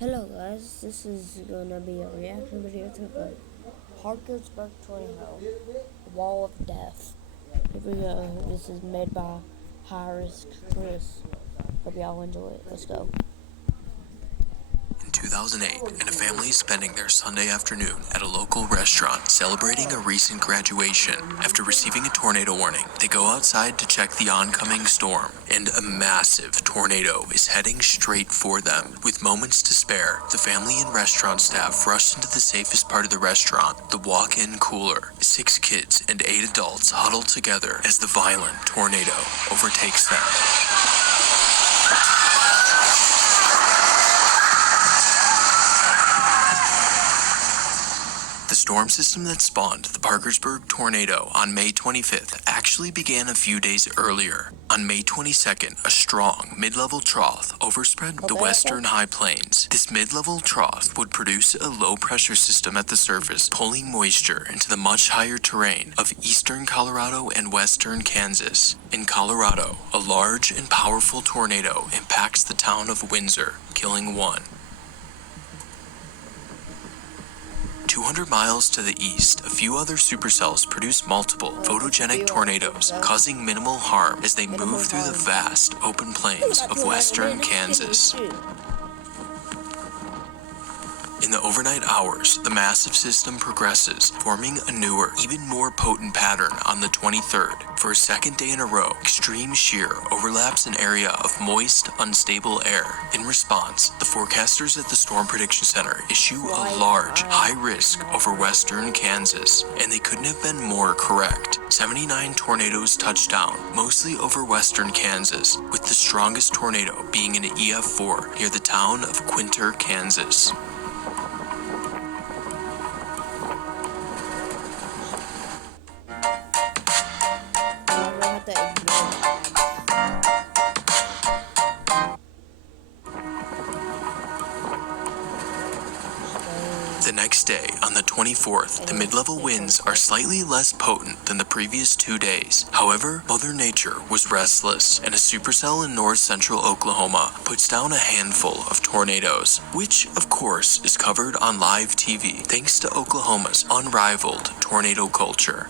Hello guys, this is gonna be a reaction video to the Parkerburg tornado, Wall of Death. Here we go. This is made by High Risk Chris. Hope y'all enjoy it. Let's go. In 2008, and a family is spending their Sunday afternoon at a local restaurant celebrating a recent graduation. After receiving a tornado warning, they go outside to check the oncoming storm, and a massive tornado is heading straight for them. With moments to spare, the family and restaurant staff rush into the safest part of the restaurant, the walk-in cooler. 6 kids and 8 adults huddle together as the violent tornado overtakes them. The storm system that spawned the Parkersburg tornado on May 25th actually began a few days earlier. On May 22nd, a strong mid-level trough overspread the western high plains. This mid-level trough would produce a low-pressure system at the surface, pulling moisture into the much higher terrain of eastern Colorado and western Kansas. In Colorado, a large and powerful tornado impacts the town of Windsor, killing 1. 200 miles to the east, a few other supercells produce multiple photogenic tornadoes, causing minimal harm as they move through the vast open plains of western Kansas. In the overnight hours, the massive system progresses, forming a newer, even more potent pattern on the 23rd. For a second day in a row, extreme shear overlaps an area of moist, unstable air. In response, the forecasters at the Storm Prediction Center issue a large, high risk over western Kansas, and they couldn't have been more correct. 79 tornadoes touched down, mostly over western Kansas, with the strongest tornado being an EF4 near the town of Quinter, Kansas. The next day, on the 24th, the mid-level winds are slightly less potent than the previous 2 days. However, Mother Nature was restless, and a supercell in north-central Oklahoma puts down a handful of tornadoes, which, of course, is covered on live TV, thanks to Oklahoma's unrivaled tornado culture.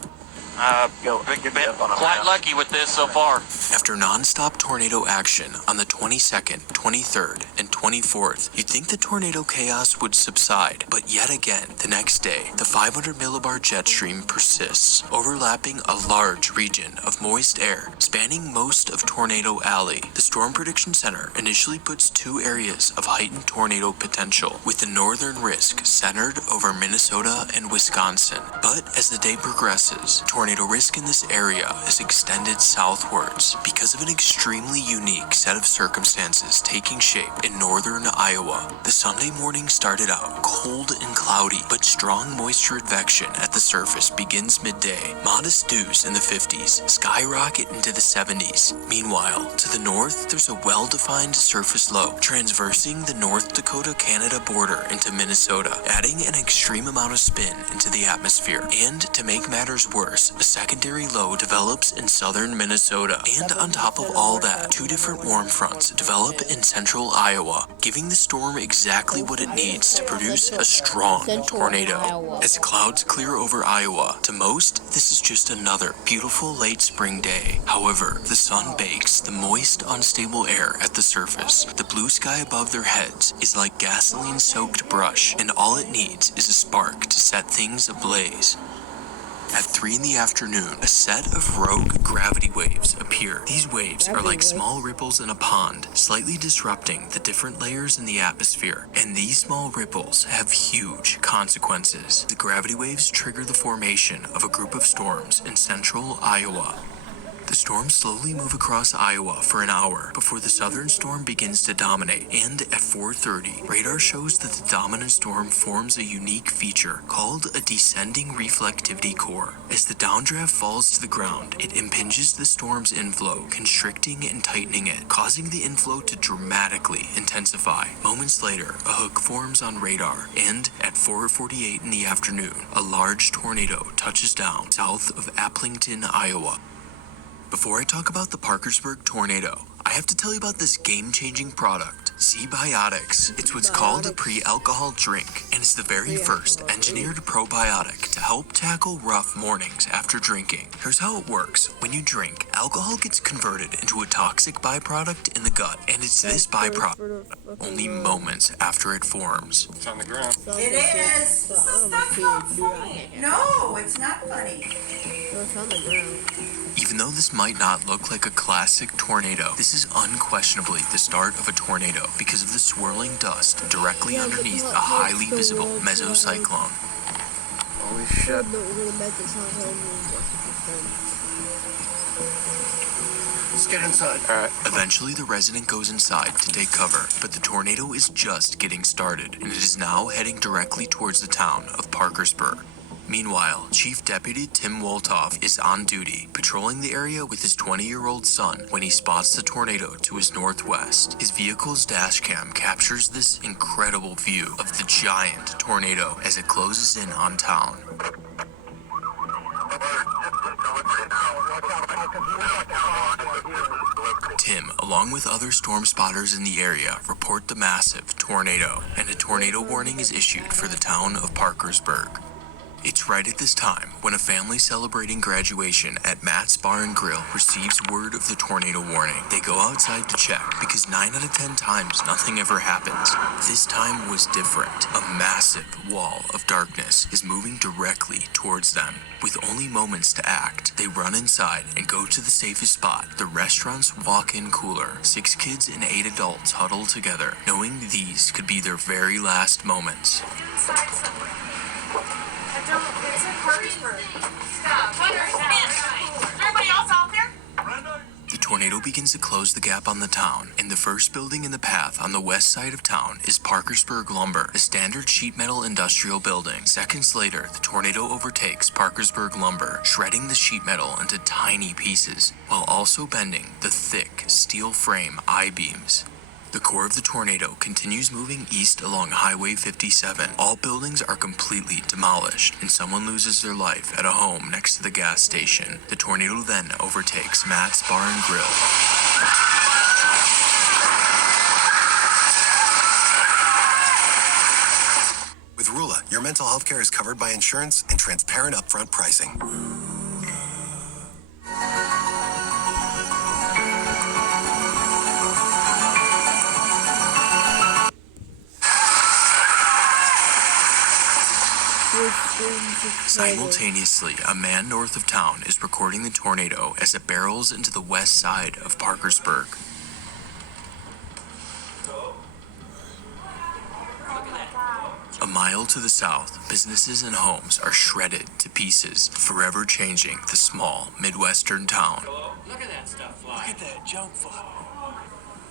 Been quite lucky with this so far. After non-stop tornado action on the 22nd, 23rd, and 24th, you'd think the tornado chaos would subside, but yet again, the next day, the 500 millibar jet stream persists, overlapping a large region of moist air spanning most of Tornado Alley. The Storm Prediction Center initially puts 2 areas of heightened tornado potential, with the northern risk centered over Minnesota and Wisconsin. But as the day progresses, tornado risk in this area is extended southwards because of an extremely unique set of circumstances taking shape in northern Iowa. The Sunday morning started out cold and cloudy, but strong moisture advection at the surface begins midday. Modest dews in the 50s skyrocket into the 70s. Meanwhile, to the north, there's a well-defined surface low transversing the North Dakota-Canada border into Minnesota, adding an extreme amount of spin into the atmosphere. And to make matters worse, a secondary low develops in southern Minnesota. And on top of all that, 2 different warm fronts develop in central Iowa, giving the storm exactly what it needs to produce a strong tornado. As clouds clear over Iowa, to most, this is just another beautiful late spring day. However, the sun bakes the moist, unstable air at the surface. The blue sky above their heads is like gasoline-soaked brush, and all it needs is a spark to set things ablaze. At 3 in the afternoon, a set of rogue gravity waves appear. These waves are like small ripples in a pond, slightly disrupting the different layers in the atmosphere. And these small ripples have huge consequences. The gravity waves trigger the formation of a group of storms in central Iowa. The storms slowly move across Iowa for an hour before the southern storm begins to dominate, and at 4:30, radar shows that the dominant storm forms a unique feature called a descending reflectivity core. As the downdraft falls to the ground, it impinges the storm's inflow, constricting and tightening it, causing the inflow to dramatically intensify. Moments later, a hook forms on radar, and at 4:48 in the afternoon, a large tornado touches down south of Aplington, Iowa. Before I talk about the Parkersburg tornado, I have to tell you about this game-changing product. Z-Biotics. It's what's called a pre-alcohol drink and is the very first engineered probiotic to help tackle rough mornings after drinking. Here's how it works. When you drink, alcohol gets converted into a toxic byproduct in the gut, and it's this byproduct only moments after it forms. It's on the ground. It is. This is not funny. No, it's not funny. It's on the ground. Even though this might not look like a classic tornado, this is unquestionably the start of a tornado because of the swirling dust directly underneath a highly visible mesocyclone. Holy shit. Let's get inside. All right. Eventually, the resident goes inside to take cover, but the tornado is just getting started, and it is now heading directly towards the town of Parkersburg. Meanwhile, Chief Deputy Tim Woltoff is on duty, patrolling the area with his 20-year-old son when he spots the tornado to his northwest. His vehicle's dash cam captures this incredible view of the giant tornado as it closes in on town. Tim, along with other storm spotters in the area, report the massive tornado, and a tornado warning is issued for the town of Parkersburg. It's right at this time when a family celebrating graduation at Matt's Bar and Grill receives word of the tornado warning. They go outside to check because 9 out of 10 times nothing ever happens. This time was different. A massive wall of darkness is moving directly towards them. With only moments to act, they run inside and go to the safest spot, the restaurant's walk-in cooler. 6 kids and 8 adults huddle together, knowing these could be their very last moments. It's in Parkersburg. Everybody else out there? The tornado begins to close the gap on the town, and the first building in the path on the west side of town is Parkersburg Lumber, a standard sheet metal industrial building. Seconds later, the tornado overtakes Parkersburg Lumber, shredding the sheet metal into tiny pieces, while also bending the thick steel frame I-beams. The core of the tornado continues moving east along Highway 57. All buildings are completely demolished, and someone loses their life at a home next to the gas station. The tornado then overtakes Matt's Bar and Grill. With Rula, your mental health care is covered by insurance and transparent upfront pricing. Simultaneously, a man north of town is recording the tornado as it barrels into the west side of Parkersburg. A mile to the south, businesses and homes are shredded to pieces, forever changing the small Midwestern town. Look at that stuff fly. Look at that junk fly.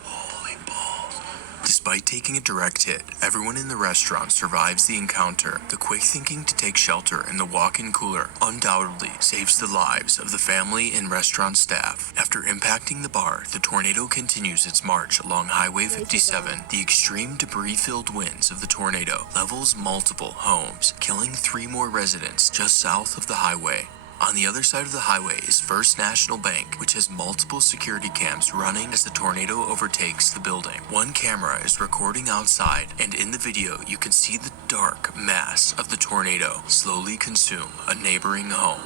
Holy balls. Despite taking a direct hit, everyone in the restaurant survives the encounter. The quick thinking to take shelter in the walk-in cooler undoubtedly saves the lives of the family and restaurant staff. After impacting the bar, the tornado continues its march along Highway 57. The extreme debris-filled winds of the tornado levels multiple homes, killing 3 more residents just south of the highway. On the other side of the highway is First National Bank, which has multiple security cams running as the tornado overtakes the building. One camera is recording outside, and in the video you can see the dark mass of the tornado slowly consume a neighboring home.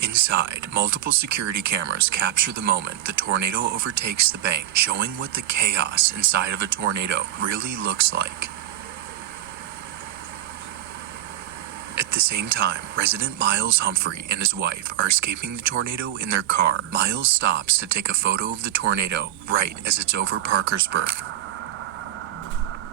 Inside, multiple security cameras capture the moment the tornado overtakes the bank, showing what the chaos inside of a tornado really looks like. At the same time, resident Miles Humphrey and his wife are escaping the tornado in their car. Miles stops to take a photo of the tornado right as it's over Parkersburg.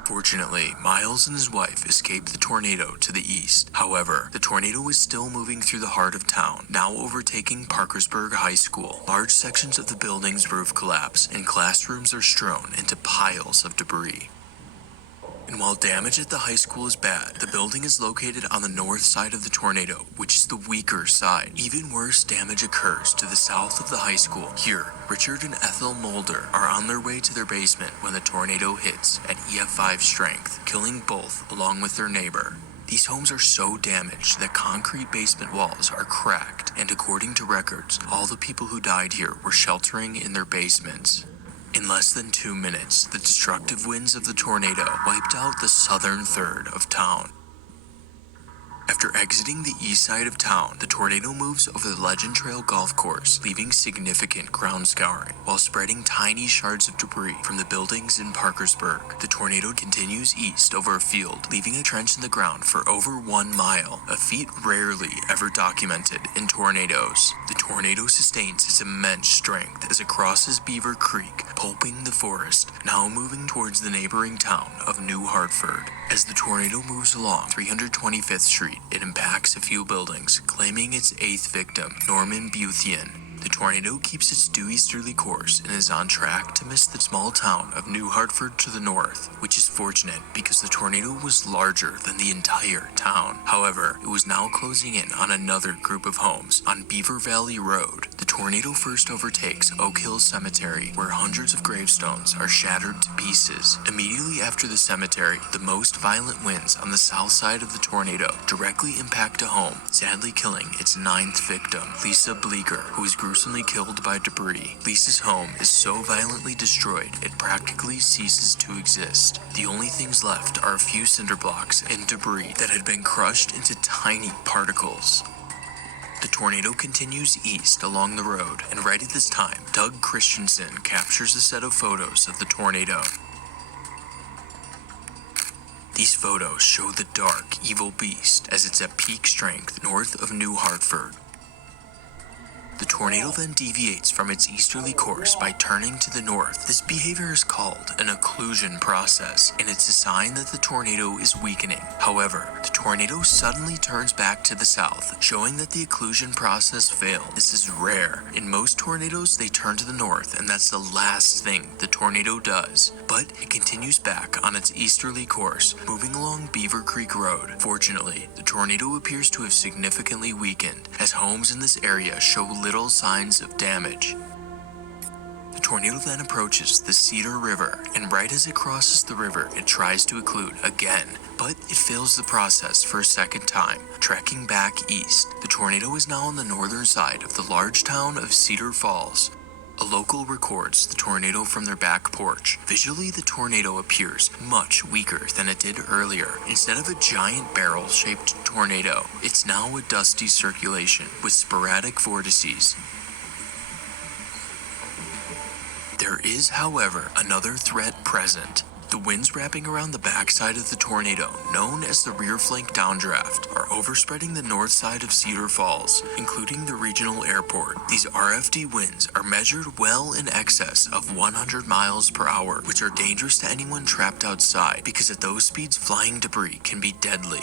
Fortunately, Miles and his wife escaped the tornado to the east. However, the tornado is still moving through the heart of town, now overtaking Parkersburg High School. Large sections of the building's roof collapse, and classrooms are strewn into piles of debris. And while damage at the high school is bad, the building is located on the north side of the tornado, which is the weaker side. Even worse damage occurs to the south of the high school. Here, Richard and Ethel Mulder are on their way to their basement when the tornado hits at EF5 strength, killing both along with their neighbor. These homes are so damaged that concrete basement walls are cracked, and according to records, all the people who died here were sheltering in their basements. In less than 2 minutes, the destructive winds of the tornado wiped out the southern third of town. After exiting the east side of town, the tornado moves over the Legend Trail golf course, leaving significant ground scouring, while spreading tiny shards of debris from the buildings in Parkersburg. The tornado continues east over a field, leaving a trench in the ground for over 1 mile, a feat rarely ever documented in tornadoes. The tornado sustains its immense strength as it crosses Beaver Creek, pulping the forest, now moving towards the neighboring town of New Hartford. As the tornado moves along 325th Street, it impacts a few buildings, claiming its 8th victim, Norman Buthian. The tornado keeps its due easterly course and is on track to miss the small town of New Hartford to the north, which is fortunate because the tornado was larger than the entire town. However, it was now closing in on another group of homes on Beaver Valley Road. The tornado first overtakes Oak Hill Cemetery, where hundreds of gravestones are shattered to pieces. Immediately after the cemetery, the most violent winds on the south side of the tornado directly impact a home, sadly killing its 9th victim, Lisa Bleeker, who was gruesomely killed by debris. Lisa's home is so violently destroyed it practically ceases to exist. The only things left are a few cinder blocks and debris that had been crushed into tiny particles. The tornado continues east along the road, and right at this time, Doug Christensen captures a set of photos of the tornado. These photos show the dark, evil beast as it's at peak strength north of New Hartford. The tornado then deviates from its easterly course by turning to the north. This behavior is called an occlusion process, and it's a sign that the tornado is weakening. However, the tornado suddenly turns back to the south, showing that the occlusion process failed. This is rare. In most tornadoes, they turn to the north, and that's the last thing the tornado does. But it continues back on its easterly course, moving along Beaver Creek Road. Fortunately, the tornado appears to have significantly weakened, as homes in this area show little signs of damage. The tornado then approaches the Cedar River, and right as it crosses the river, it tries to occlude again, but it fails the process for a second time, tracking back east. The tornado is now on the northern side of the large town of Cedar Falls. A local records the tornado from their back porch. Visually, the tornado appears much weaker than it did earlier. Instead of a giant barrel-shaped tornado, it's now a dusty circulation with sporadic vortices. There is, however, another threat present. The winds wrapping around the backside of the tornado, known as the rear flank downdraft, are overspreading the north side of Cedar Falls, including the regional airport. These RFD winds are measured well in excess of 100 miles per hour, which are dangerous to anyone trapped outside because at those speeds, flying debris can be deadly.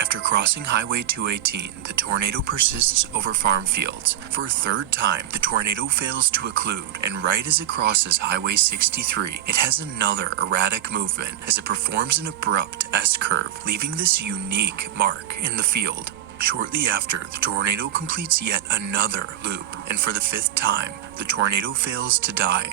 After crossing Highway 218, the tornado persists over farm fields. For a third time, the tornado fails to occlude, and right as it crosses Highway 63, it has another erratic movement as it performs an abrupt S-curve, leaving this unique mark in the field. Shortly after, the tornado completes yet another loop, and for the 5th time, the tornado fails to die.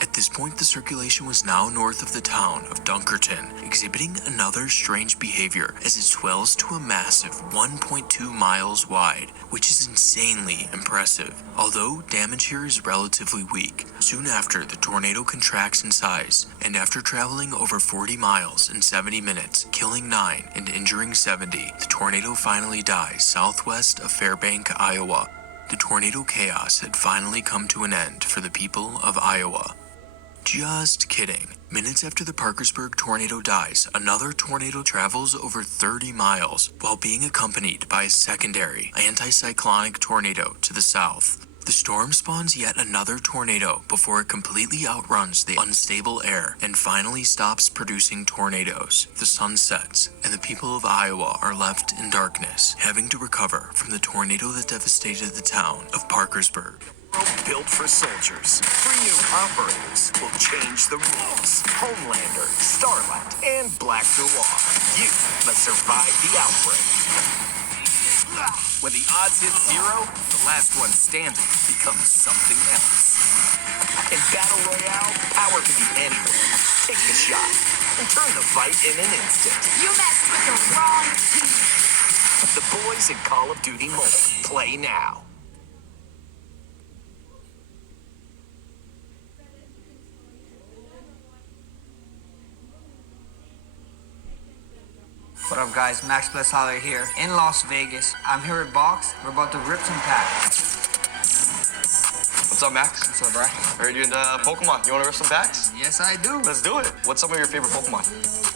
At this point, the circulation was now north of the town of Dunkerton, exhibiting another strange behavior as it swells to a massive 1.2 miles wide, which is insanely impressive. Although damage here is relatively weak, soon after the tornado contracts in size, and after traveling over 40 miles in 70 minutes, killing 9 and injuring 70, the tornado finally dies southwest of Fairbank, Iowa. The tornado chaos had finally come to an end for the people of Iowa. Just kidding. Minutes after the Parkersburg tornado dies, another tornado travels over 30 miles while being accompanied by a secondary anticyclonic tornado to the south. The storm spawns yet another tornado before it completely outruns the unstable air and finally stops producing tornadoes. The sun sets, and the people of Iowa are left in darkness, having to recover from the tornado that devastated the town of Parkersburg. Built for soldiers. 3 new operators will change the rules. Homelander, Starlight, and Black Noir. You must survive the outbreak. When the odds hit 0, the last one standing becomes something else. In Battle Royale, power can be anywhere. Take the shot. and turn the fight in an instant. You messed with the wrong team. The boys in Call of Duty Mobile. Play now. What up, guys? Max Bless Holler here in Las Vegas. I'm here at Box. We're about to rip some packs. What's up, Max? What's up, bro? Heard you into Pokemon. You want to rip some packs? Yes, I do. Let's do it. What's some of your favorite Pokemon?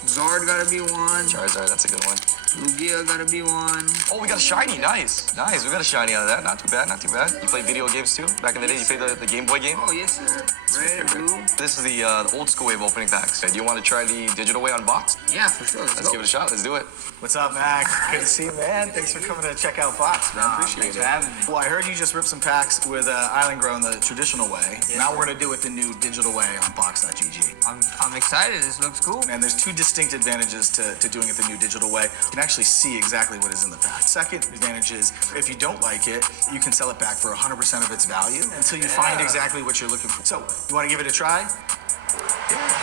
Zord gotta be one. Charizard, that's a good one. Lugia gotta be one. Oh, we got a shiny. Nice. Nice. We got a shiny out of that. Not too bad. Not too bad. You play video games too? Back in the day, you played the Game Boy game? Oh, yes, sir. Red, blue. This is the old school way of opening packs. Do you want to try the digital way unboxed? Yeah, for sure. Let's give it a shot. Let's do it. What's up, Max? Good to see you, man. Thanks for coming to check out Box, man. Appreciate Thanks it. for having me. Well, I heard you just ripped some packs with Island Grown the traditional way. Yes, Now sir. we're gonna do it the new digital way on Box.gg. I'm excited. This looks cool. And there's two distinct advantages to doing it the new digital way. You can actually see exactly what is in the pack. Second advantage is if you don't like it, you can sell it back for 100% of its value until you find exactly what you're looking for. So, you want to give it a try?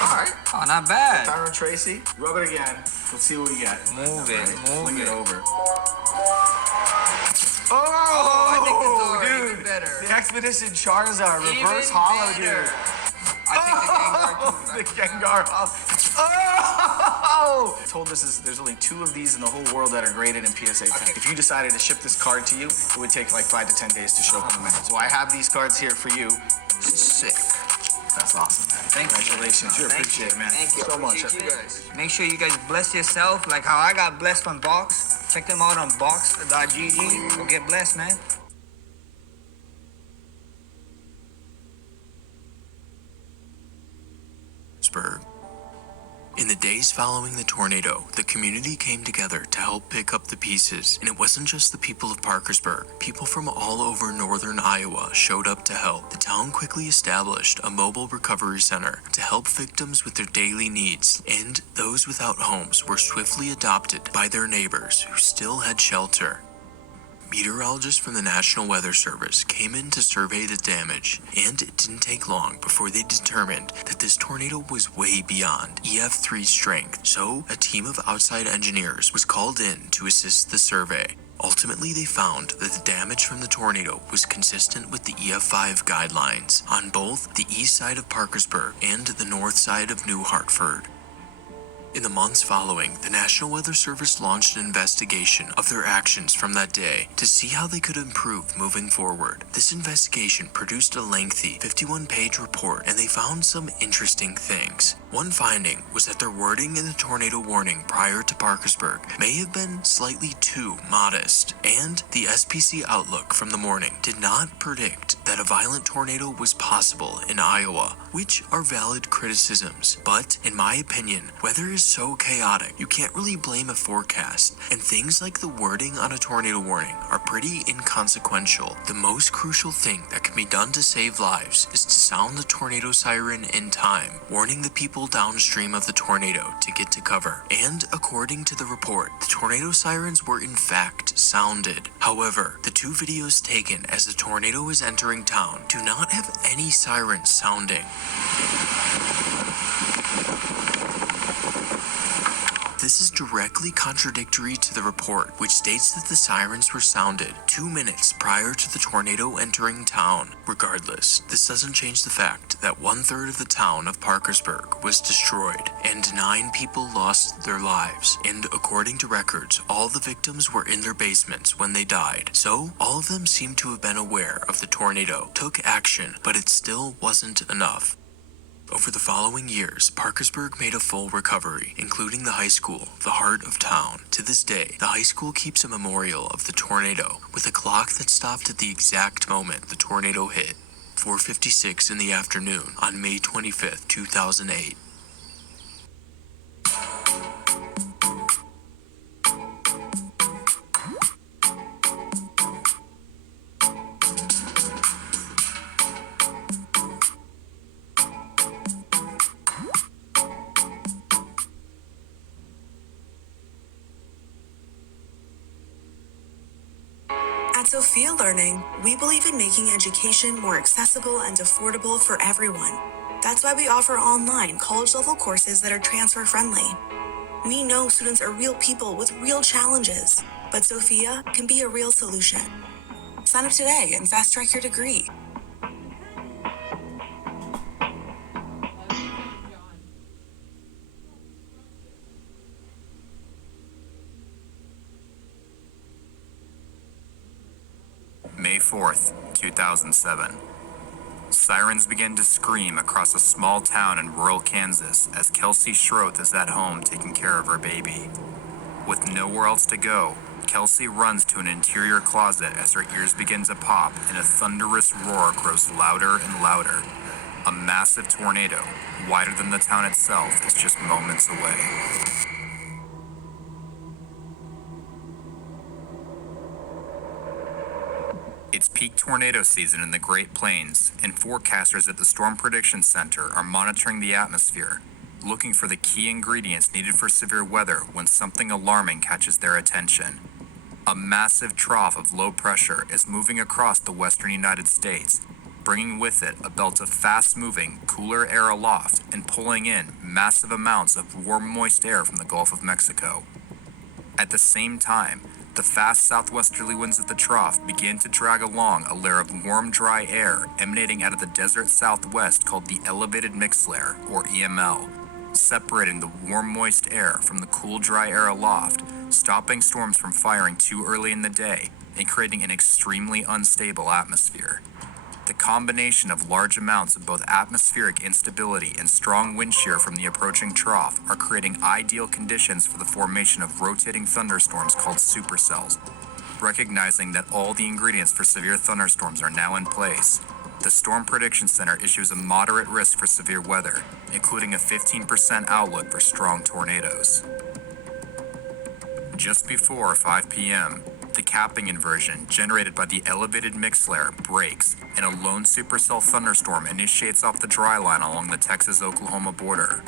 All right. Oh, not bad. Tyron Tracy, rub it again. Let's see what we get. Move it. Fling it over. Oh, I think the Zord, dude. even better. The Expedition Charizard, reverse Even hollow, better. dude. I think the Gengar too. The Gengar hollow. Oh! Told there's only 2 of these in the whole world that are graded in PSA 10. If you decided to ship this card to you, it would take like 5 to 10 days to show up in the mail. So I have these cards here for you. Sick. That's awesome, man. Thank you. Congratulations. You appreciate it, man. Thank you. So much. Appreciate you guys. Make sure you guys bless yourself like how I got blessed on Box. Check them out on box.gg. Go get blessed, man. In the days following the tornado, the community came together to help pick up the pieces, and it wasn't just the people of Parkersburg. People from all over northern Iowa showed up to help. The town quickly established a mobile recovery center to help victims with their daily needs, and those without homes were swiftly adopted by their neighbors who still had shelter. Meteorologists from the National Weather Service came in to survey the damage, and it didn't take long before they determined that this tornado was way beyond EF3 strength, so a team of outside engineers was called in to assist the survey. Ultimately, they found that the damage from the tornado was consistent with the EF5 guidelines on both the east side of Parkersburg and the north side of New Hartford. In the months following, the National Weather Service launched an investigation of their actions from that day to see how they could improve moving forward. This investigation produced a lengthy 51-page report, and they found some interesting things. One finding was that their wording in the tornado warning prior to Parkersburg may have been slightly too modest, and the SPC outlook from the morning did not predict that a violent tornado was possible in Iowa, which are valid criticisms. But, in my opinion, weather is so chaotic, you can't really blame a forecast, and things like the wording on a tornado warning are pretty inconsequential. The most crucial thing that can be done to save lives is to sound the tornado siren in time, warning the people downstream of the tornado to get to cover. And according to the report, the tornado sirens were in fact sounded. However, the 2 videos taken as the tornado is entering town do not have any sirens sounding. This is directly contradictory to the report, which states that the sirens were sounded 2 minutes prior to the tornado entering town. Regardless, this doesn't change the fact that 1/3 of the town of Parkersburg was destroyed, and 9 people lost their lives. And according to records, all the victims were in their basements when they died. So, all of them seem to have been aware of the tornado, took action, but it still wasn't enough. Over the following years, Parkersburg made a full recovery, including the high school, the heart of town. To this day, the high school keeps a memorial of the tornado, with a clock that stopped at the exact moment the tornado hit, 4:56 in the afternoon on May 25th, 2008. At Sophia Learning, we believe in making education more accessible and affordable for everyone. That's why we offer online college-level courses that are transfer-friendly. We know students are real people with real challenges, but Sophia can be a real solution. Sign up today and fast-track your degree. May 4th, 2007. Sirens begin to scream across a small town in rural Kansas as Kelsey Schroeth is at home taking care of her baby. With nowhere else to go, Kelsey runs to an interior closet as her ears begin to pop and a thunderous roar grows louder and louder. A massive tornado, wider than the town itself, is just moments away. It's peak tornado season in the Great Plains, and forecasters at the Storm Prediction Center are monitoring the atmosphere, looking for the key ingredients needed for severe weather when something alarming catches their attention. A massive trough of low pressure is moving across the western United States, bringing with it a belt of fast-moving, cooler air aloft and pulling in massive amounts of warm, moist air from the Gulf of Mexico. At the same time, the fast southwesterly winds at the trough begin to drag along a layer of warm, dry air emanating out of the desert southwest called the elevated mix layer, or EML, separating the warm, moist air from the cool, dry air aloft, stopping storms from firing too early in the day and creating an extremely unstable atmosphere. The combination of large amounts of both atmospheric instability and strong wind shear from the approaching trough are creating ideal conditions for the formation of rotating thunderstorms called supercells. Recognizing that all the ingredients for severe thunderstorms are now in place, the Storm Prediction Center issues a moderate risk for severe weather, including a 15% outlook for strong tornadoes. Just before 5 p.m., the capping inversion generated by the elevated mix layer breaks, and a lone supercell thunderstorm initiates off the dry line along the Texas-Oklahoma border.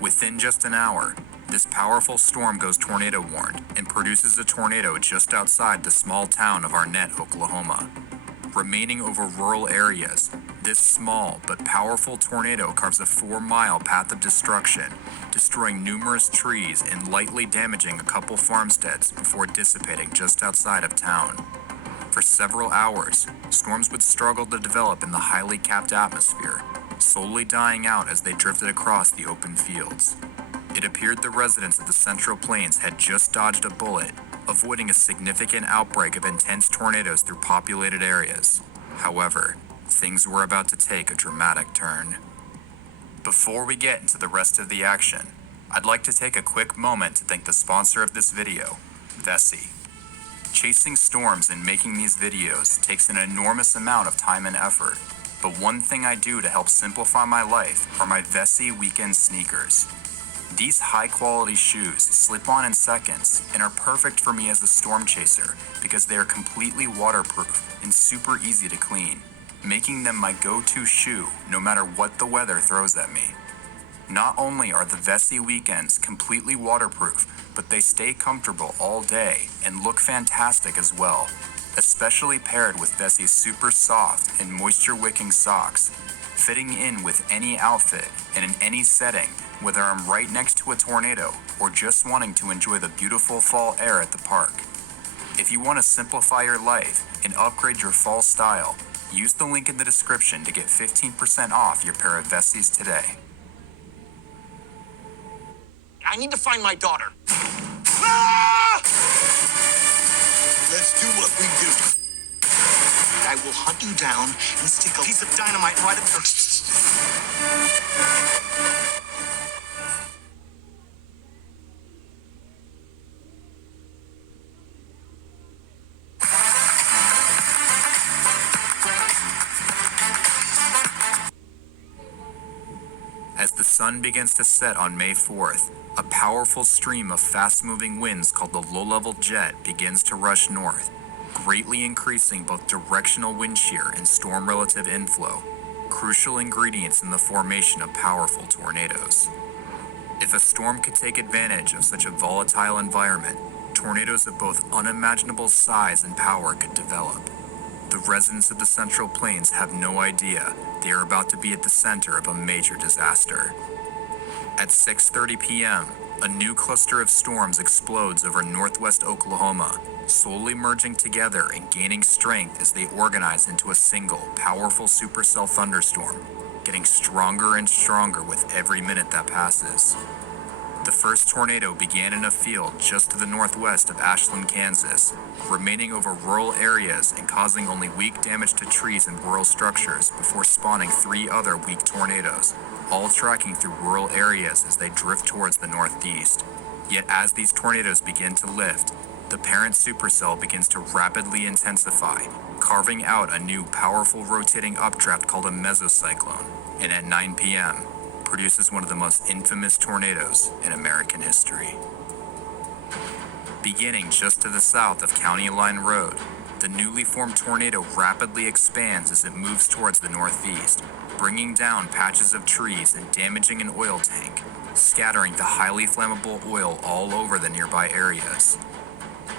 Within just an hour, this powerful storm goes tornado warned and produces a tornado just outside the small town of Arnett, Oklahoma. Remaining over rural areas, this small but powerful tornado carves a 4-mile path of destruction, destroying numerous trees and lightly damaging a couple farmsteads before dissipating just outside of town. For several hours, storms would struggle to develop in the highly capped atmosphere, slowly dying out as they drifted across the open fields. It appeared the residents of the Central Plains had just dodged a bullet, avoiding a significant outbreak of intense tornadoes through populated areas. However, things were about to take a dramatic turn. Before we get into the rest of the action, I'd like to take a quick moment to thank the sponsor of this video, Vessi. Chasing storms and making these videos takes an enormous amount of time and effort, but one thing I do to help simplify my life are my Vessi weekend sneakers. These high-quality shoes slip on in seconds and are perfect for me as a storm chaser because they are completely waterproof and super easy to clean, making them my go-to shoe no matter what the weather throws at me. Not only are the Vessi weekends completely waterproof, but they stay comfortable all day and look fantastic as well, especially paired with Vessi's super soft and moisture-wicking socks, fitting in with any outfit and in any setting, whether I'm right next to a tornado or just wanting to enjoy the beautiful fall air at the park. If you want to simplify your life and upgrade your fall style, use the link in the description to get 15% off your pair of Vessis today. I need to find my daughter. Ah! Let's do what we do. I will hunt you down and stick a piece of dynamite right up your... As the sun begins to set on May 4th, a powerful stream of fast-moving winds called the low-level jet begins to rush north, greatly increasing both directional wind shear and storm relative inflow, crucial ingredients in the formation of powerful tornadoes. If a storm could take advantage of such a volatile environment, tornadoes of both unimaginable size and power could develop. The residents of the Central Plains have no idea they are about to be at the center of a major disaster. At 6:30 p.m., a new cluster of storms explodes over northwest Oklahoma, slowly merging together and gaining strength as they organize into a single, powerful supercell thunderstorm, getting stronger and stronger with every minute that passes. The first tornado began in a field just to the northwest of Ashland, Kansas, remaining over rural areas and causing only weak damage to trees and rural structures before spawning 3 other weak tornadoes, all tracking through rural areas as they drift towards the northeast. Yet as these tornadoes begin to lift, the parent supercell begins to rapidly intensify, carving out a new powerful rotating updraft called a mesocyclone, and at 9 p.m., produces one of the most infamous tornadoes in American history. Beginning just to the south of County Line Road, the newly formed tornado rapidly expands as it moves towards the northeast, bringing down patches of trees and damaging an oil tank, scattering the highly flammable oil all over the nearby areas.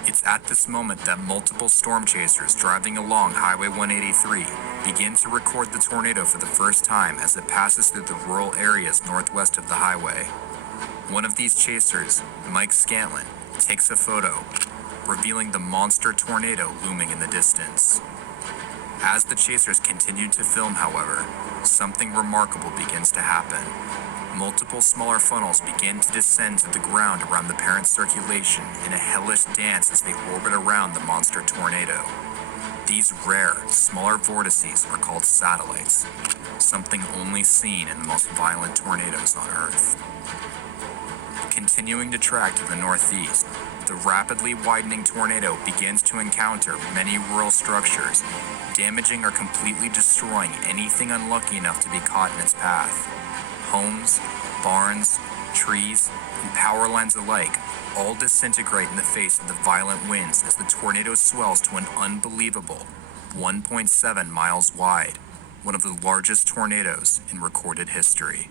It's at this moment that multiple storm chasers driving along Highway 183 begin to record the tornado for the first time as it passes through the rural areas northwest of the highway. One of these chasers, Mike Scantlin, takes a photo, revealing the monster tornado looming in the distance. As the chasers continue to film, however, something remarkable begins to happen. Multiple smaller funnels begin to descend to the ground around the parent circulation in a hellish dance as they orbit around the monster tornado. These rare, smaller vortices are called satellites, something only seen in the most violent tornadoes on Earth. Continuing to track to the northeast, the rapidly widening tornado begins to encounter many rural structures, damaging or completely destroying anything unlucky enough to be caught in its path. Homes, barns, trees, and power lines alike all disintegrate in the face of the violent winds as the tornado swells to an unbelievable 1.7 miles wide, one of the largest tornadoes in recorded history.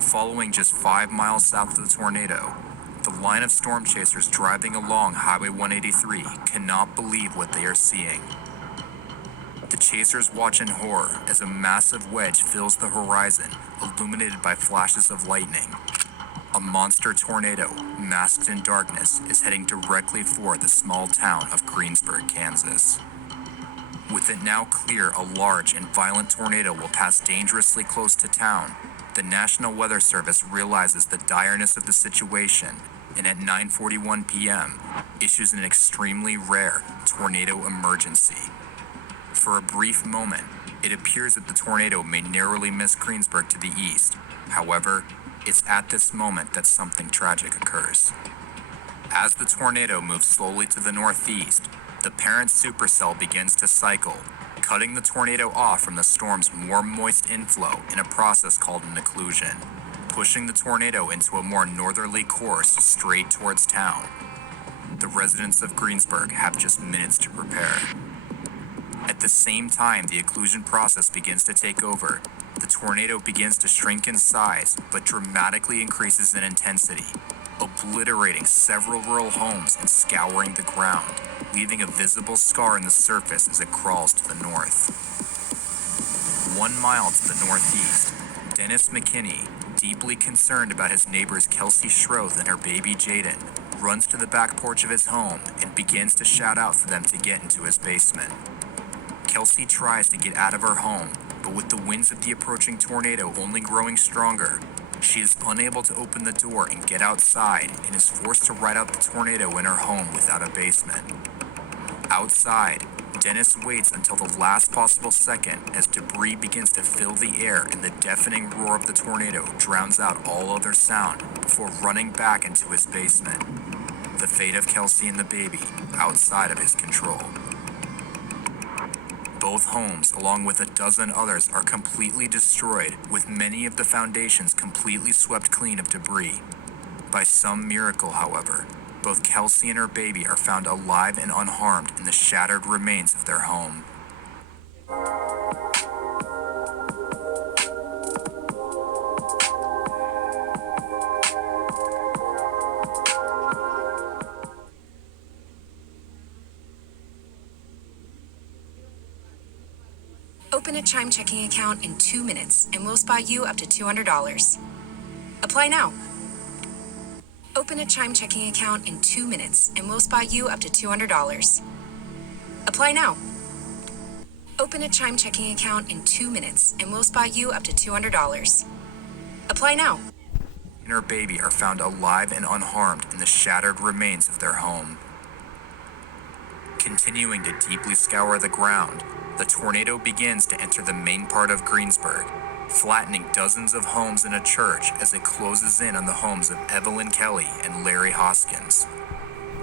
Following just 5 miles south of the tornado, the line of storm chasers driving along Highway 183 cannot believe what they are seeing. The chasers watch in horror as a massive wedge fills the horizon, illuminated by flashes of lightning. A monster tornado, masked in darkness, is heading directly for the small town of Greensburg, Kansas. With it now clear a large and violent tornado will pass dangerously close to town, the National Weather Service realizes the direness of the situation and at 9:41 p.m. issues an extremely rare tornado emergency. For a brief moment, it appears that the tornado may narrowly miss Greensburg to the east. However, it's at this moment that something tragic occurs. As the tornado moves slowly to the northeast, the parent supercell begins to cycle, cutting the tornado off from the storm's warm, moist inflow in a process called an occlusion, pushing the tornado into a more northerly course straight towards town. The residents of Greensburg have just minutes to prepare. At the same time the occlusion process begins to take over, the tornado begins to shrink in size but dramatically increases in intensity, obliterating several rural homes and scouring the ground, leaving a visible scar in the surface as it crawls to the north. 1 mile to the northeast, Dennis McKinney, deeply concerned about his neighbors Kelsey Schroth and her baby Jaden, runs to the back porch of his home and begins to shout out for them to get into his basement. Kelsey tries to get out of her home, but with the winds of the approaching tornado only growing stronger, she is unable to open the door and get outside and is forced to ride out the tornado in her home without a basement. Outside, Dennis waits until the last possible second as debris begins to fill the air and the deafening roar of the tornado drowns out all other sound before running back into his basement. The fate of Kelsey and the baby outside of his control. Both homes, along with a dozen others, are completely destroyed, with many of the foundations completely swept clean of debris. By some miracle, however, both Kelsey and her baby are found alive and unharmed in the shattered remains of their home. Open a Chime checking account in 2 minutes and we'll spot you up to $200. Apply now. Open a Chime checking account in 2 minutes and we'll spot you up to $200. Apply now. Open a Chime checking account in 2 minutes and we'll spot you up to $200. Apply now. And her baby are found alive and unharmed in the shattered remains of their home. Continuing to deeply scour the ground, the tornado begins to enter the main part of Greensburg, flattening dozens of homes and a church as it closes in on the homes of Evelyn Kelly and Larry Hoskins.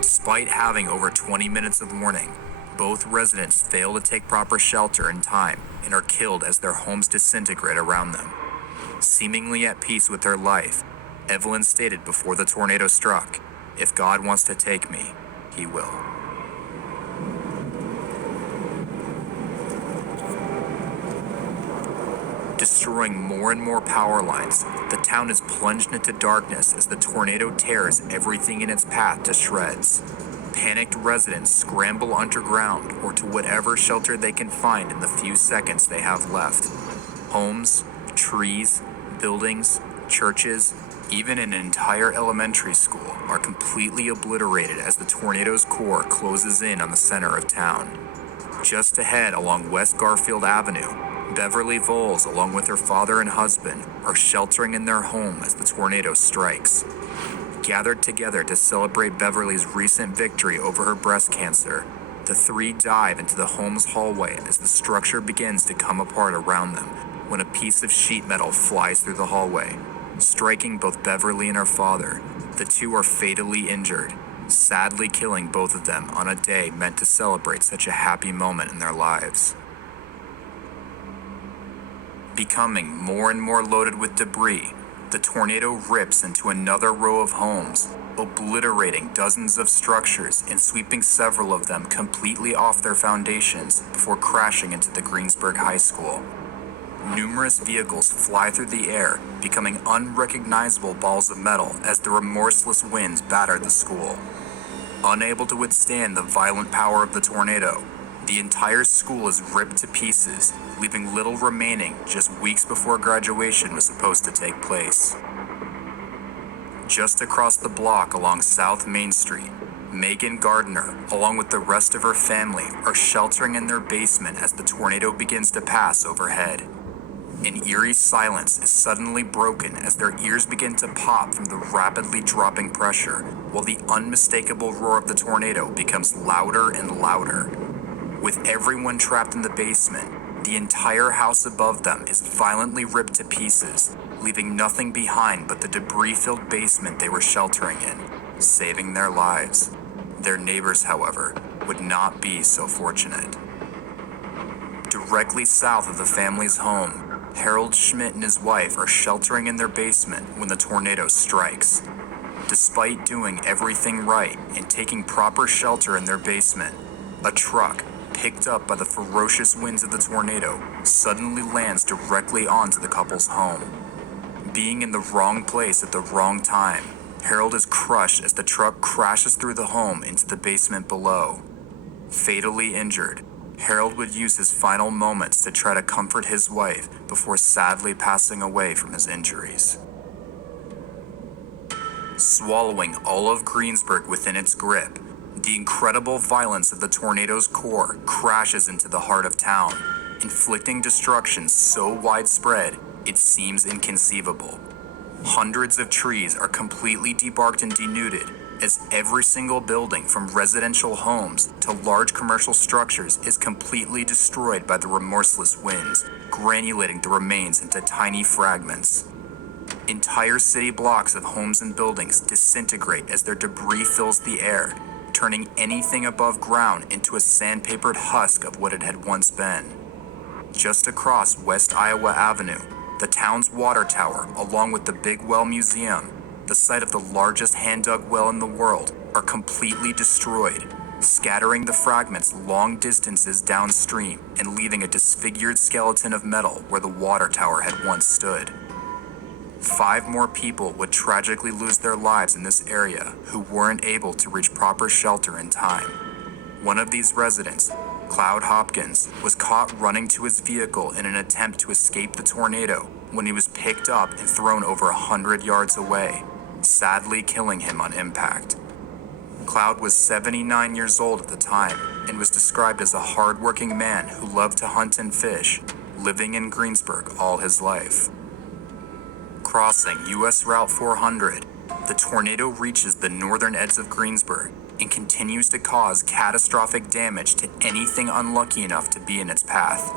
Despite having over 20 minutes of warning, both residents fail to take proper shelter in time and are killed as their homes disintegrate around them. Seemingly at peace with her life, Evelyn stated before the tornado struck, "If God wants to take me, he will." Destroying more and more power lines, the town is plunged into darkness as the tornado tears everything in its path to shreds. Panicked residents scramble underground or to whatever shelter they can find in the few seconds they have left. Homes, trees, buildings, churches, even an entire elementary school are completely obliterated as the tornado's core closes in on the center of town. Just ahead along West Garfield Avenue, Beverly Voles, along with her father and husband, are sheltering in their home as the tornado strikes. Gathered together to celebrate Beverly's recent victory over her breast cancer, the three dive into the home's hallway as the structure begins to come apart around them when a piece of sheet metal flies through the hallway, striking both Beverly and her father. The two are fatally injured, sadly killing both of them on a day meant to celebrate such a happy moment in their lives. Becoming more and more loaded with debris, the tornado rips into another row of homes, obliterating dozens of structures and sweeping several of them completely off their foundations before crashing into the Greensburg High School. Numerous vehicles fly through the air, becoming unrecognizable balls of metal as the remorseless winds batter the school. Unable to withstand the violent power of the tornado, the entire school is ripped to pieces, leaving little remaining just weeks before graduation was supposed to take place. Just across the block along South Main Street, Megan Gardner, along with the rest of her family, are sheltering in their basement as the tornado begins to pass overhead. An eerie silence is suddenly broken as their ears begin to pop from the rapidly dropping pressure, while the unmistakable roar of the tornado becomes louder and louder. With everyone trapped in the basement, the entire house above them is violently ripped to pieces, leaving nothing behind but the debris-filled basement they were sheltering in, saving their lives. Their neighbors, however, would not be so fortunate. Directly south of the family's home, Harold Schmidt and his wife are sheltering in their basement when the tornado strikes. Despite doing everything right and taking proper shelter in their basement, a truck, picked up by the ferocious winds of the tornado, suddenly lands directly onto the couple's home. Being in the wrong place at the wrong time, Harold is crushed as the truck crashes through the home into the basement below. Fatally injured, Harold would use his final moments to try to comfort his wife before sadly passing away from his injuries. Swallowing all of Greensburg within its grip, the incredible violence of the tornado's core crashes into the heart of town, inflicting destruction so widespread it seems inconceivable. Hundreds of trees are completely debarked and denuded, as every single building from residential homes to large commercial structures is completely destroyed by the remorseless winds, granulating the remains into tiny fragments. Entire city blocks of homes and buildings disintegrate as their debris fills the air, turning anything above ground into a sandpapered husk of what it had once been. Just across West Iowa Avenue, the town's water tower, along with the Big Well Museum, the site of the largest hand-dug well in the world, are completely destroyed, scattering the fragments long distances downstream and leaving a disfigured skeleton of metal where the water tower had once stood. 5 more people would tragically lose their lives in this area who weren't able to reach proper shelter in time. One of these residents, Cloud Hopkins was caught running to his vehicle in an attempt to escape the tornado when he was picked up and thrown over 100 yards away, sadly killing him on impact. Cloud was 79 years old at the time and was described as a hard-working man who loved to hunt and fish, living in Greensburg all his life. Crossing U.S. Route 400, the tornado reaches the northern edge of Greensburg and continues to cause catastrophic damage to anything unlucky enough to be in its path.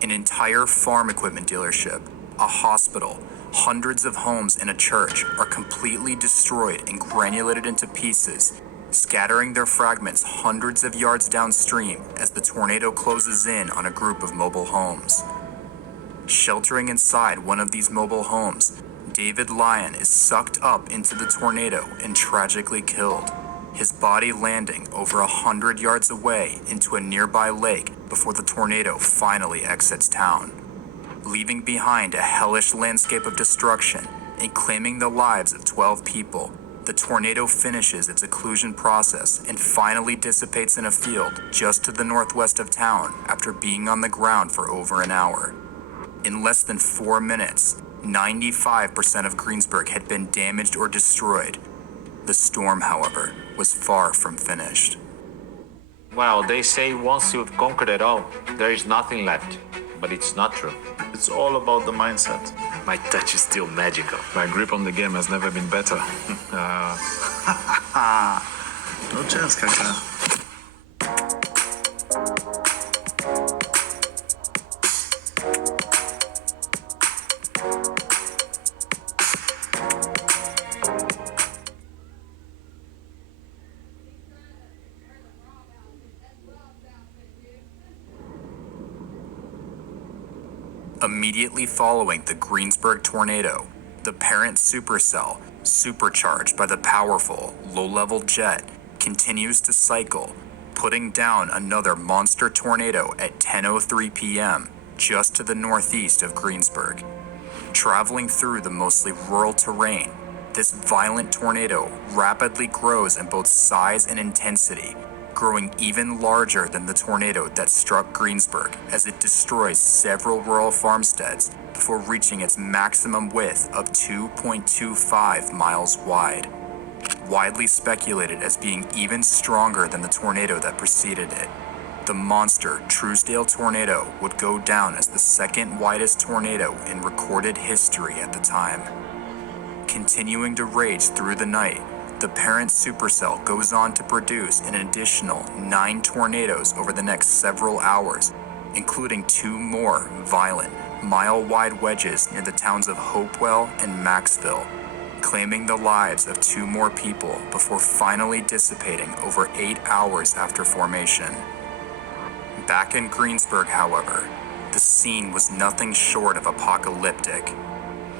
An entire farm equipment dealership, a hospital, hundreds of homes, and a church are completely destroyed and granulated into pieces, scattering their fragments hundreds of yards downstream as the tornado closes in on a group of mobile homes. Sheltering inside one of these mobile homes, David Lyon is sucked up into the tornado and tragically killed, his body landing over 100 yards away into a nearby lake before the tornado finally exits town, leaving behind a hellish landscape of destruction and claiming the lives of 12 people. The tornado finishes its occlusion process and finally dissipates in a field just to the northwest of town after being on the ground for over an hour. In less than 4 minutes, 95% of Greensburg had been damaged or destroyed. The storm, however, was far from finished. Well, they say once you've conquered it all, there is nothing left. But it's not true. It's all about the mindset. My touch is still magical. My grip on the game has never been better. No chance, Kaka. Immediately following the Greensburg tornado, the parent supercell, supercharged by the powerful, low-level jet, continues to cycle, putting down another monster tornado at 10:03 p.m. just to the northeast of Greensburg. Traveling through the mostly rural terrain, this violent tornado rapidly grows in both size and intensity, growing even larger than the tornado that struck Greensburg as it destroys several rural farmsteads before reaching its maximum width of 2.25 miles wide. Widely speculated as being even stronger than the tornado that preceded it, the monster Truesdale tornado would go down as the second widest tornado in recorded history at the time. Continuing to rage through the night, the parent supercell goes on to produce an additional 9 tornadoes over the next several hours, including 2 more violent, mile-wide wedges near the towns of Hopewell and Maxville, claiming the lives of 2 more people before finally dissipating over 8 hours after formation. Back in Greensburg, however, the scene was nothing short of apocalyptic.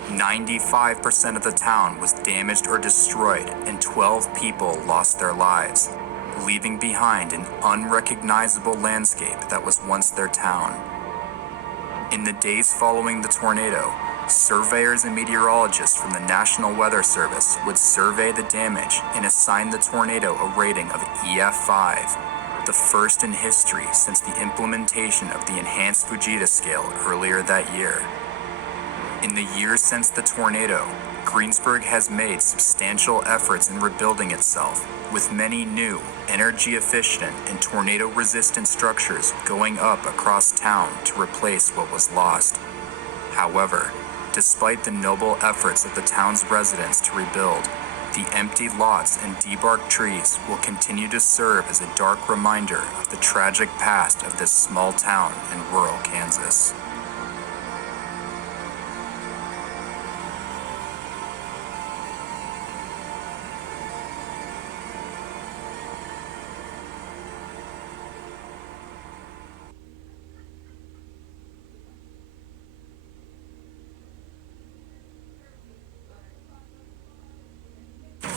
95% of the town was damaged or destroyed, and 12 people lost their lives, leaving behind an unrecognizable landscape that was once their town. In the days following the tornado, surveyors and meteorologists from the National Weather Service would survey the damage and assign the tornado a rating of EF5, the first in history since the implementation of the enhanced Fujita scale earlier that year. In the years since the tornado, Greensburg has made substantial efforts in rebuilding itself, with many new, energy-efficient and tornado-resistant structures going up across town to replace what was lost. However, despite the noble efforts of the town's residents to rebuild, the empty lots and debarked trees will continue to serve as a dark reminder of the tragic past of this small town in rural Kansas.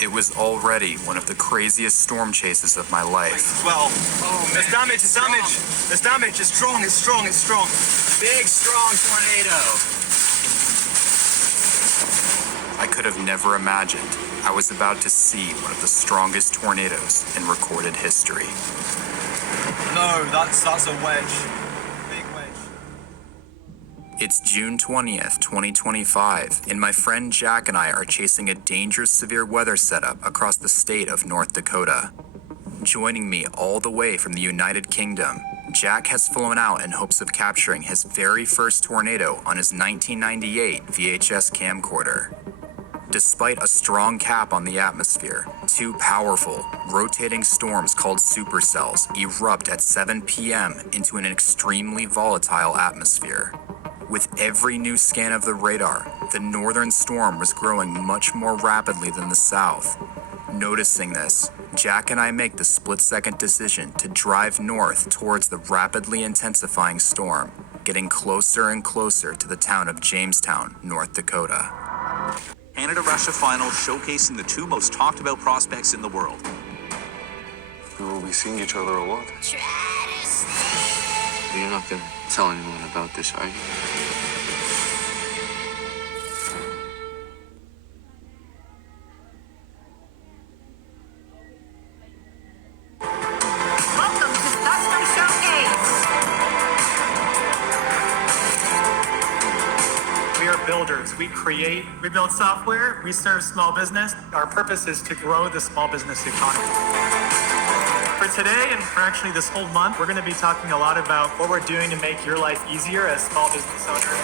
It was already one of the craziest storm chases of my life. 12. There's damage, there's damage. There's damage. It's strong, it's strong, it's strong. Big, strong tornado. I could have never imagined I was about to see one of the strongest tornadoes in recorded history. No, that's a wedge. Big wedge. It's June 20th, 2025, and my friend Jack and I are chasing a dangerous severe weather setup across the state of North Dakota. Joining me all the way from the United Kingdom, Jack has flown out in hopes of capturing his very first tornado on his 1998 VHS camcorder. Despite a strong cap on the atmosphere, two powerful, rotating storms called supercells erupt at 7 p.m. into an extremely volatile atmosphere. With every new scan of the radar, the northern storm was growing much more rapidly than the south. Noticing this, Jack and I make the split-second decision to drive north towards the rapidly intensifying storm, getting closer and closer to the town of Jamestown, North Dakota. Canada-Russia final showcasing the two most talked about prospects in the world. We will be seeing each other a lot. You're not gonna tell anyone about this, are you? Welcome to Custom Showcase. We are builders. We create, we build software, we serve small business. Our purpose is to grow the small business economy. For today, and for actually this whole month, we're going to be talking a lot about what we're doing to make your life easier as small business owners.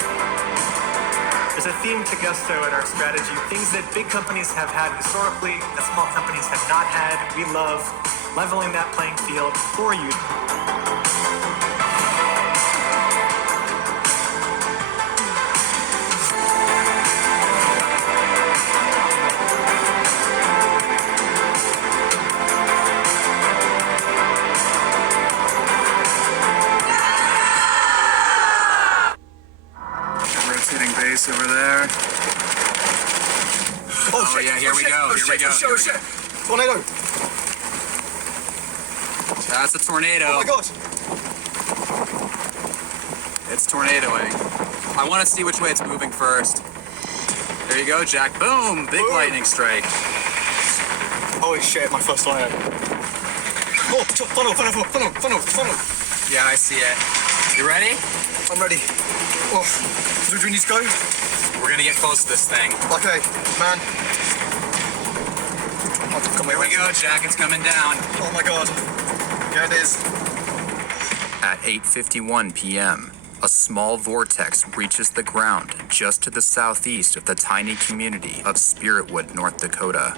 There's a theme to Gusto in our strategy, things that big companies have had historically, that small companies have not had. We love leveling that playing field for you. Rotating base over there. Oh yeah, here we go. Tornado. That's a tornado. Oh my god. It's tornadoing. I want to see which way it's moving first. There you go, Jack. Boom! Big lightning strike. Holy shit, my first tornado. Oh, funnel. Yeah, I see it. You ready? I'm ready. Oh, do we need to go? We're gonna get close to this thing. Okay, man. Here we go, Jack. It's coming down. Oh my god. Here it is. At 8:51 p.m., a small vortex reaches the ground just to the southeast of the tiny community of Spiritwood, North Dakota.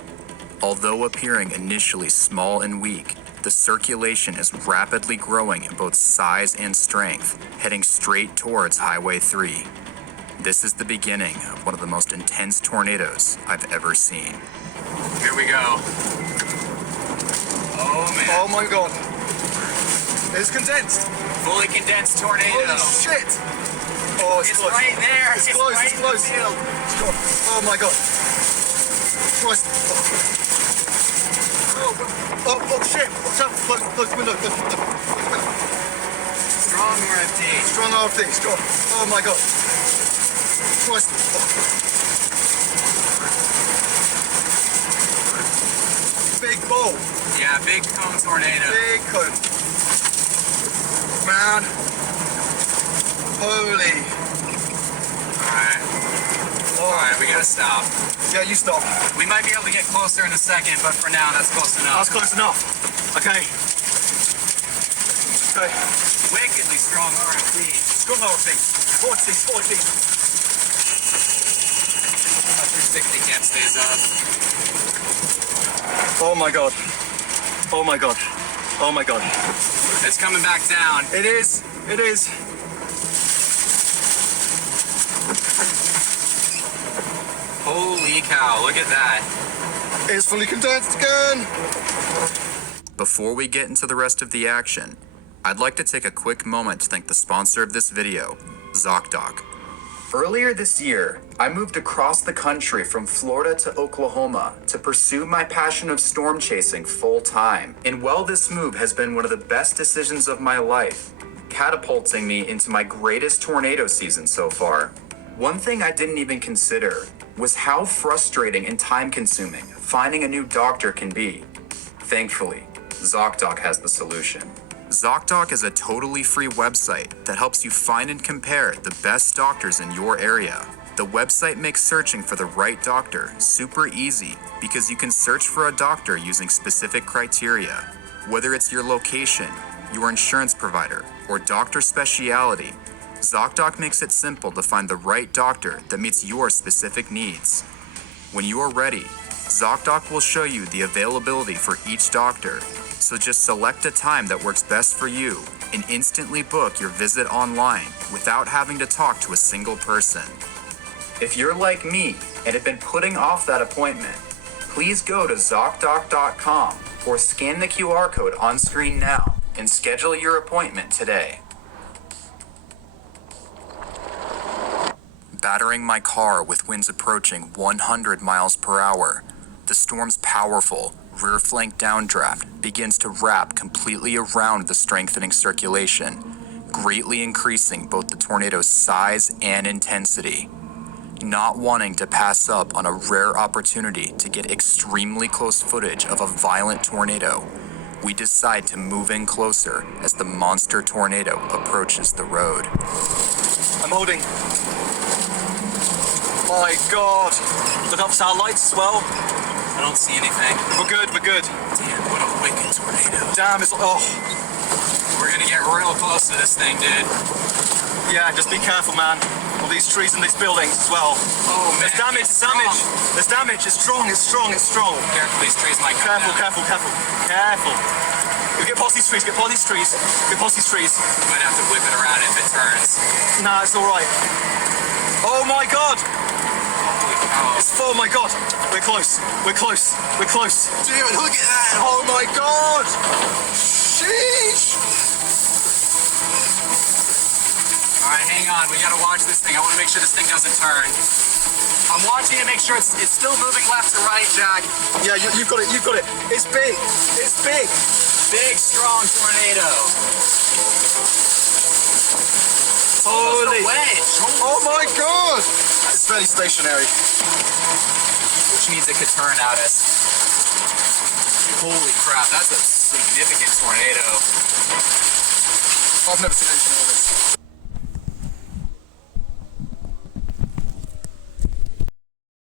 Although appearing initially small and weak, the circulation is rapidly growing in both size and strength, heading straight towards Highway 3. This is the beginning of one of the most intense tornadoes I've ever seen. Here we go. Oh man. Oh my god. It's condensed. Fully condensed tornado. Holy shit. Oh, it's close. Right there. It's close. right It's close. in the field. Oh my god. Christ. Oh shit. Watch out. Close the window. Close the window. Strong RFD. Strong RFD. Strong. Oh my god. Christ. Big ball. Yeah, big cone tornado. Big cone. Man. Holy. Alright, we gotta stop. Yeah, you stop. We might be able to get closer in a second, but for now, that's close enough. That's close enough. Okay. Okay. Wickedly strong RFD. Strong RFD. 40. 360 can't stays up. Oh my god. Oh my god. Oh my god. It's coming back down. It is. It is. Holy cow, look at that. It's fully condensed again. Before we get into the rest of the action, I'd like to take a quick moment to thank the sponsor of this video, ZocDoc. Earlier this year, I moved across the country from Florida to Oklahoma to pursue my passion of storm chasing full time. And while this move has been one of the best decisions of my life, catapulting me into my greatest tornado season so far, one thing I didn't even consider was how frustrating and time-consuming finding a new doctor can be. Thankfully, ZocDoc has the solution. ZocDoc is a totally free website that helps you find and compare the best doctors in your area. The website makes searching for the right doctor super easy because you can search for a doctor using specific criteria. Whether it's your location, your insurance provider, or doctor specialty, ZocDoc makes it simple to find the right doctor that meets your specific needs. When you are ready, ZocDoc will show you the availability for each doctor, so just select a time that works best for you and instantly book your visit online without having to talk to a single person. If you're like me and have been putting off that appointment, please go to ZocDoc.com or scan the QR code on screen now and schedule your appointment today. Battering my car with winds approaching 100 miles per hour, the storm's powerful rear flank downdraft begins to wrap completely around the strengthening circulation, greatly increasing both the tornado's size and intensity. Not wanting to pass up on a rare opportunity to get extremely close footage of a violent tornado, we decide to move in closer as the monster tornado approaches the road. I'm holding. My God. Look up for our lights as well. I don't see anything. We're good, we're good. Damn, what a wicked tornado. Damn, it's, oh. We're gonna get real close to this thing, dude. Yeah, just be careful, man. All these trees and these buildings as well. Oh, man. There's damage, there's damage. There's damage, it's strong, it's strong, it's strong. Careful, these trees might come Careful, down. careful, careful, careful. You get past these trees, get past these trees. Get past these trees. Might have to whip it around if it turns. Nah, it's alright. Oh my God. Oh my God. We're close, we're close, we're close. Dude, look at that. Oh my God. Sheesh. All right, hang on. We gotta watch this thing. I want to make sure this thing doesn't turn. I'm watching it, make sure it's still moving left to right, Jack. Yeah, you've got it, you've got it. It's big, it's big. Big, strong tornado. Holy. Wedge. Oh my God. It's fairly stationary. Which means it could turn at us. Holy crap, that's a significant tornado. I've never seen anything like this.